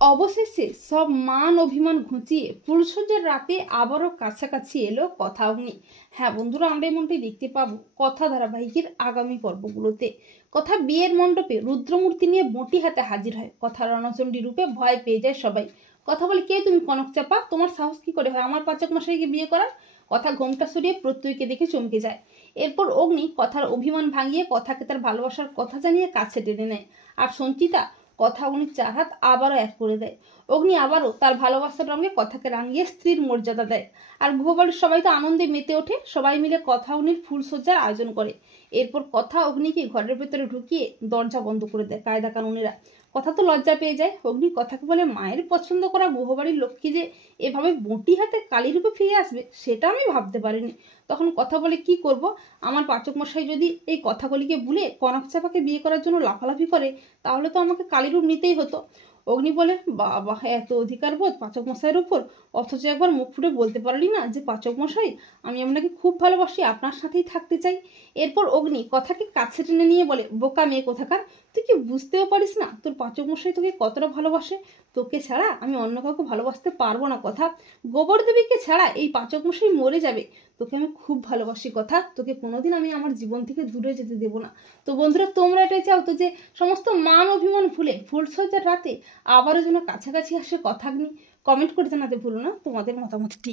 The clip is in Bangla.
অবশেষে সব মান অভিমান ঘুচিয়ে ফুলসজ্জার রাতে আবারও কাছাকাছি এলো কথা অগ্নি। হ্যাঁ বন্ধুরা, আমরা এমনটাই দেখতে পাবো কথা ধারাবাহিকের আগামী পর্বগুলোতে। কথা বিয়ের মণ্ডপে রুদ্রমূর্তি নিয়ে বঁটি হাতে হাজির হয়। কথা রণচণ্ডী রূপে ভয় পেয়ে যায় সবাই। কথা বলে, কে তুমি কনক চাপা? তোমার সাহস কি করে হয় আমার পাচক মশাইকে বিয়ে করার? কথা ঘোমটা সরিয়ে প্রত্যয়কে দেখে চমকে যায়। এরপর অগ্নি কথার অভিমান ভাঙিয়ে কথাকে তার ভালোবাসার কথা জানিয়ে কাছে টেনে নেয়। আর সঞ্চিতা কথা অগ্নির 4 হাত আবারও এক করে দেয়। অগ্নি আবারও তার ভালোবাসার রঙে কথাকে রাঙিয়ে স্ত্রীর মর্যাদা দেয়। আর গৃহবাড়ির সবাই তো আনন্দে মেতে ওঠে। সবাই মিলে কথা অগ্নির ফুলসজ্জার আয়োজন করে। এরপর কথা অগ্নিকে ঘরের ভেতরে ঢুকিয়ে দরজা বন্ধ করে দেয় কায়দা কানুনেরা। কথা তো লজ্জা পেয়ে যায়। অগ্নি কথাকে বলে, মায়ের পছন্দ করা গৃহবাড়ির লক্ষ্মী যে এভাবে বঁটি হাতে কালী রূপে ফিরে আসবে সেটা আমি ভাবতে পারিনি। তখন কথা বলে, কি করব? আমার পাচক মশাই যদি এই কথাগুলিকে ভুলে কনক চাপাকে বিয়ে করার জন্য লাফালাফি করে তাহলে তো আমাকে কালী রূপ নিতেই হতো। অগ্নি বলে, বাবা, এত অধিকার বোধ পাচক মশাইয়ের উপর, অথচ একবার মুখ ফুটে বলতে পারলি না যে পাচক মশাই, আমি আপনাকে খুব ভালোবাসি, আপনার সাথেই থাকতে চাই। এরপর অগ্নি কথাকে কাছে টেনে নিয়ে বলে, বোকা মেয়ে কোথাকার, তুই কি বুঝতেও পারিস না তোর পাচক মশাই তোকে কতটা ভালোবাসে? তোকে ছাড়া আমি অন্য কাউকে ভালোবাসতে পারবো না। কথা গোবর দেবীকে ছাড়া এই পাচক মশাই মরে যাবে। তোকে আমি খুব ভালোবাসি। কথা তোকে কোনোদিন আমি আমার জীবন থেকে দূরে যেতে দেবো না। তো বন্ধুরা, তোমরা এটাই চাও তো যে সমস্ত মান অভিমান ভুলে ফুলসজ্জার রাতে আবারও যেন কাছাকাছি আসে কথাগ্নি? কমেন্ট করে জানাতে ভুলো না তোমাদের মতামতটি।